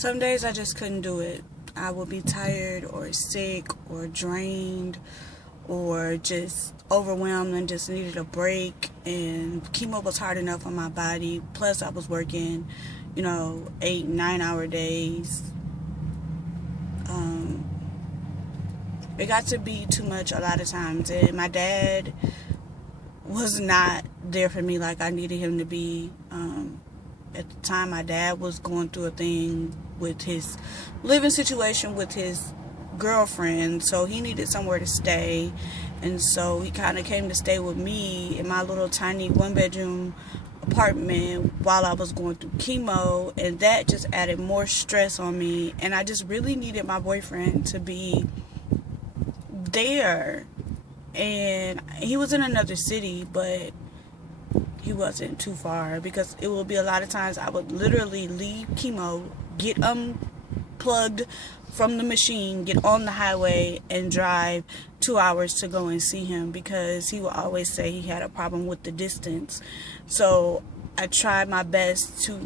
Some days I just couldn't do it. I would be tired or sick or drained or just overwhelmed and just needed a break. And chemo was hard enough on my body. Plus, I was working, 8, 9 hour days. It got to be too much a lot of times. And my dad was not there for me like I needed him to be. At the time, my dad was going through a thing with his living situation with his girlfriend, so he needed somewhere to stay, and so he kind of came to stay with me in my little tiny one-bedroom apartment while I was going through chemo, and that just added more stress on me, and I just really needed my boyfriend to be there. And he was in another city, but he wasn't too far, because it would be a lot of times I would literally leave chemo, get unplugged from the machine, get on the highway, and drive 2 hours to go and see him, because he would always say he had a problem with the distance. So I tried my best to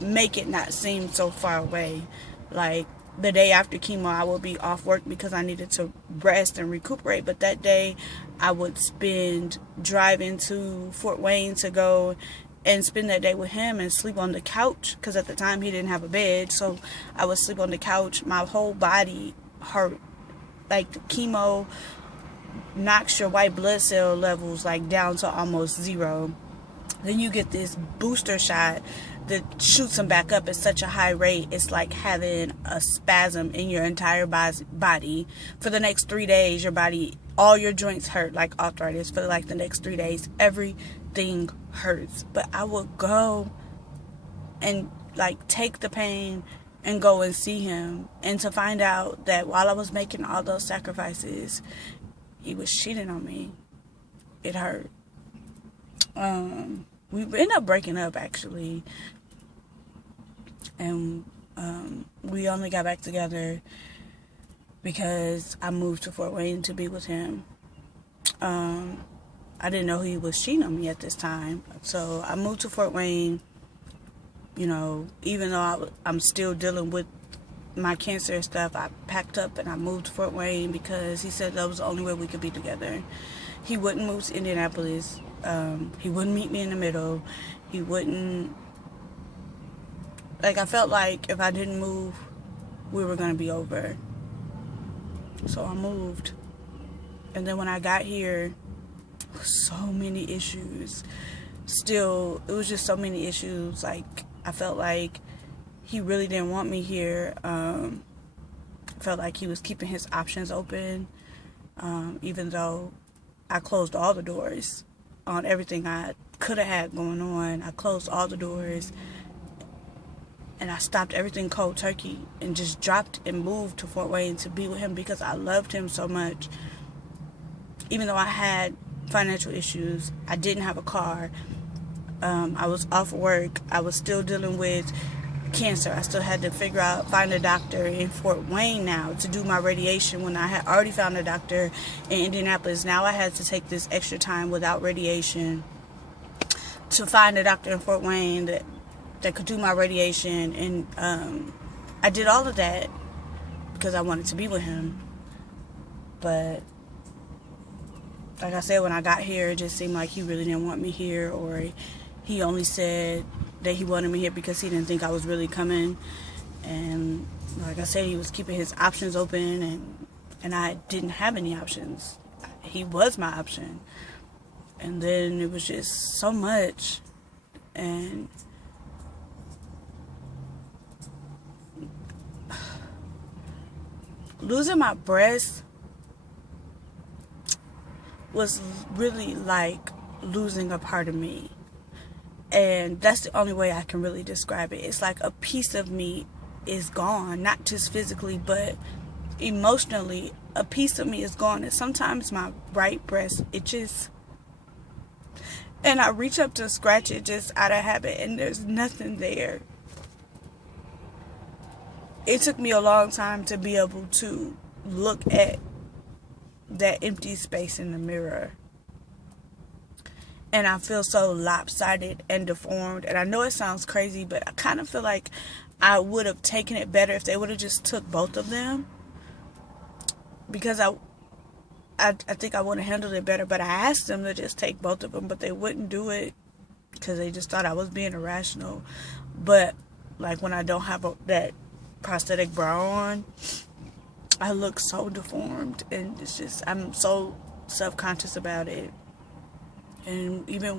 make it not seem so far away. Like, the day after chemo, I would be off work because I needed to rest and recuperate. But that day, I would spend driving to Fort Wayne to go and spend that day with him and sleep on the couch. Because at the time, he didn't have a bed. So I would sleep on the couch. My whole body hurt. Like, the chemo knocks your white blood cell levels, like, down to almost zero. Then you get this booster shot that shoots them back up at such a high rate. It's like having a spasm in your entire body. For the next 3 days, your body, all your joints hurt, like arthritis. For like the next 3 days, everything hurts. But I would go and like take the pain and go and see him. And to find out that while I was making all those sacrifices, he was cheating on me. It hurt. We ended up breaking up, actually, and we only got back together because I moved to Fort Wayne to be with him. I didn't know he was cheating on me at this time, so I moved to Fort Wayne. Even though I'm still dealing with my cancer and stuff, I packed up and I moved to Fort Wayne because he said that was the only way we could be together. He wouldn't move to Indianapolis. He wouldn't meet me in the middle. He wouldn't, I felt like if I didn't move, we were going to be over. So I moved. And then when I got here, so many issues. Still, it was just so many issues. Like, I felt like he really didn't want me here. I felt like he was keeping his options open, even though I closed all the doors on everything I could have had going on. I closed all the doors and I stopped everything cold turkey and just dropped and moved to Fort Wayne to be with him because I loved him so much. Even though I had financial issues, I didn't have a car, I was off work, I was still dealing with cancer. I still had to find a doctor in Fort Wayne now to do my radiation when I had already found a doctor in Indianapolis. Now I had to take this extra time without radiation to find a doctor in Fort Wayne that could do my radiation. And I did all of that because I wanted to be with him. But like I said, when I got here, it just seemed like he really didn't want me here, or he only said that he wanted me here because he didn't think I was really coming. And like I said, he was keeping his options open, and I didn't have any options. He was my option. And then it was just so much. And losing my breast was really like losing a part of me. And that's the only way I can really describe it. It's like a piece of me is gone, not just physically, but emotionally. A piece of me is gone. And sometimes my right breast itches, and I reach up to scratch it just out of habit, and there's nothing there. It took me a long time to be able to look at that empty space in the mirror and I feel so lopsided and deformed. And I know it sounds crazy, but I kind of feel like I would have taken it better if they would have just took both of them, because I think I would have handled it better. But I asked them to just take both of them, but they wouldn't do it because they just thought I was being irrational. But like when I don't have that prosthetic bra on, I look so deformed, and it's just, I'm so self-conscious about it. And even when